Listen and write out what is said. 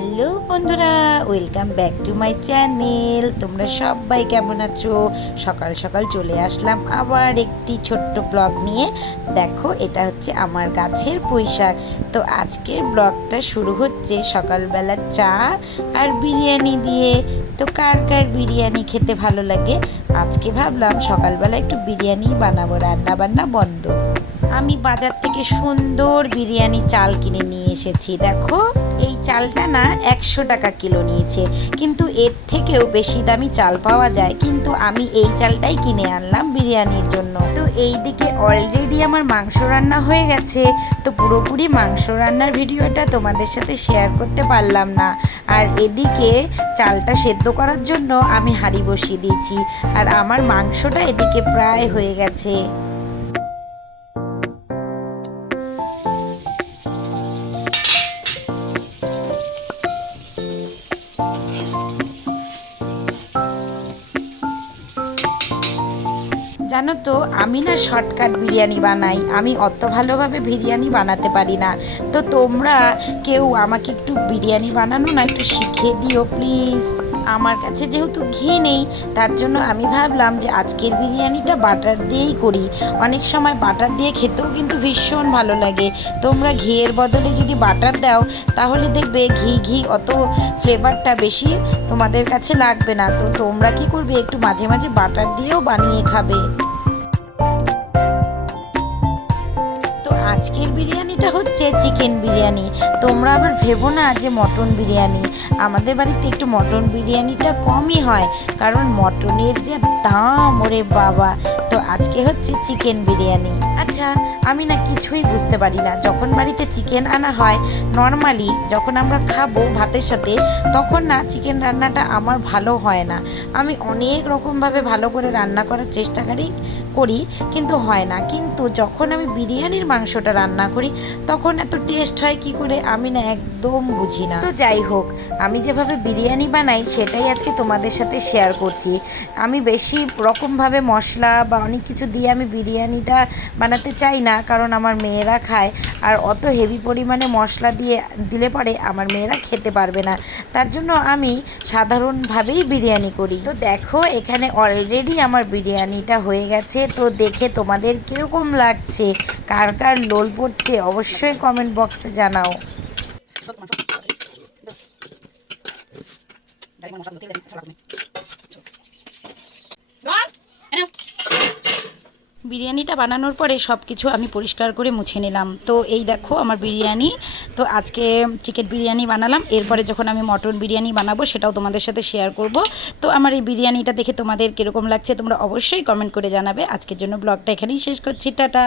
Hello বন্ধুরা, welcome back to my channel. তোমরা সবাই কেমন আছো? সকাল সকাল চলে আসলাম আবার একটি ছোট্ট ব্লগ নিয়ে। দেখো, এটা হচ্ছে আমার গাছের পুঁইশাক। তো আজকের ব্লগটা শুরু হচ্ছে সকালবেলা চা আর বিরিয়ানি দিয়ে। তো কার কার বিরিয়ানি খেতে ভালো লাগে? আজকে ভাবলাম সকালবেলা একটু বিরিয়ানি বানাবো, রান্না বান্না বন্ধ। আমি বাজার থেকে সুন্দর বিরিয়ানি চাল কিনে নিয়ে এসেছি। দেখো, এই চালটা না 100 টাকা কিলো নিয়েছে, কিন্তু এর থেকেও বেশি দামি চাল পাওয়া যায়, কিন্তু আমি এই চালটাই কিনে আনলাম বিরিয়ানির জন্য। তো এই দিকে অলরেডি আমার মাংস রান্না হয়ে গেছে। তো পুরোপুরি মাংস রান্নার ভিডিওটা তোমাদের সাথে শেয়ার করতে পারলাম না। আর এদিকে চালটা সেদ্ধ করার জন্য আমি হাঁড়ি বসিয়ে দিয়েছি, আর আমার মাংসটা এদিকে প্রায় হয়ে গেছে। জানো তো, আমি না শর্টকাট বিরিয়ানি বানাই, আমি অত ভালোভাবে বিরিয়ানি বানাতে পারি না। তো তোমরা কেউ আমাকে একটু বিরিয়ানি বানানো না একটু শিখিয়ে দিও প্লিজ। আমার কাছে যেহেতু ঘি নেই, তার জন্য আমি ভাবলাম যে আজকের বিরিয়ানিটা বাটার দিয়েই করি। অনেক সময় বাটার দিয়ে খেতেও কিন্তু ভীষণ ভালো লাগে। তোমরা ঘিয়ের বদলে যদি বাটার দাও, তাহলে দেখবে ঘি ঘি অত ফ্লেভারটা বেশি তোমাদের কাছে লাগবে না। তো তোমরা কি করবে, একটু মাঝে মাঝে বাটার দিয়েও বানিয়ে খাবে। আজকের বিরিয়ানিটা হচ্ছে চিকেন বিরিয়ানি। তোমরা আবার ভেবো না যে মটন বিরিয়ানি। আমাদের বাড়িতে একটু মটন বিরিয়ানিটা কমই হয়, কারণ মটনের যে দাম, ওরে বাবা। তো আজকে হচ্ছে চিকেন বিরিয়ানি। আচ্ছা, আমি না কিছুই বুঝতে পারি না, যখন বাড়িতে চিকেন আনা হয় নর্মালি যখন আমরা খাবো ভাতের সাথে, তখন না চিকেন রান্নাটা আমার ভালো হয় না। আমি অনেক রকমভাবে ভালো করে রান্না করার চেষ্টা করি, কিন্তু হয় না। কিন্তু যখন আমি বিরিয়ানির মাংসটা রান্না করি, তখন এত টেস্ট হয় কি করে আমি না একদম বুঝি না। তো যাই হোক, আমি যেভাবে বিরিয়ানি বানাই সেটাই আজকে তোমাদের সাথে শেয়ার করছি। আমি বেশি রকমভাবে মশলা বা অনেক কিছু দিয়ে আমি বিরিয়ানিটা বানাতে চাই না, কারণ আমার মেয়েরা খায়, আর অত হেভি পরিমাণে মশলা দিলে পরে আমার মেয়েরা খেতে পারবে না। তার জন্য আমি সাধারণভাবেই বিরিয়ানি করি। তো দেখো, এখানে অলরেডি আমার বিরিয়ানিটা হয়ে গেছে। তো দেখে তোমাদের কীরকম লাগছে, কার কার লোল পড়ছে অবশ্যই কমেন্ট বক্সে জানাও। বিরিয়ানিটা বানানোর পরে সব কিছু আমি পরিষ্কার করে মুছে নিলাম। তো এই দেখো আমার বিরিয়ানি। তো আজকে চিকেন বিরিয়ানি বানালাম, এরপরে যখন আমি মটন বিরিয়ানি বানাবো সেটাও তোমাদের সাথে শেয়ার করব। তো আমার এই বিরিয়ানিটা দেখে তোমাদের কীরকম লাগছে তোমরা অবশ্যই কমেন্ট করে জানাবে। আজকের জন্য ব্লগটা এখানেই শেষ করছি, টাটা।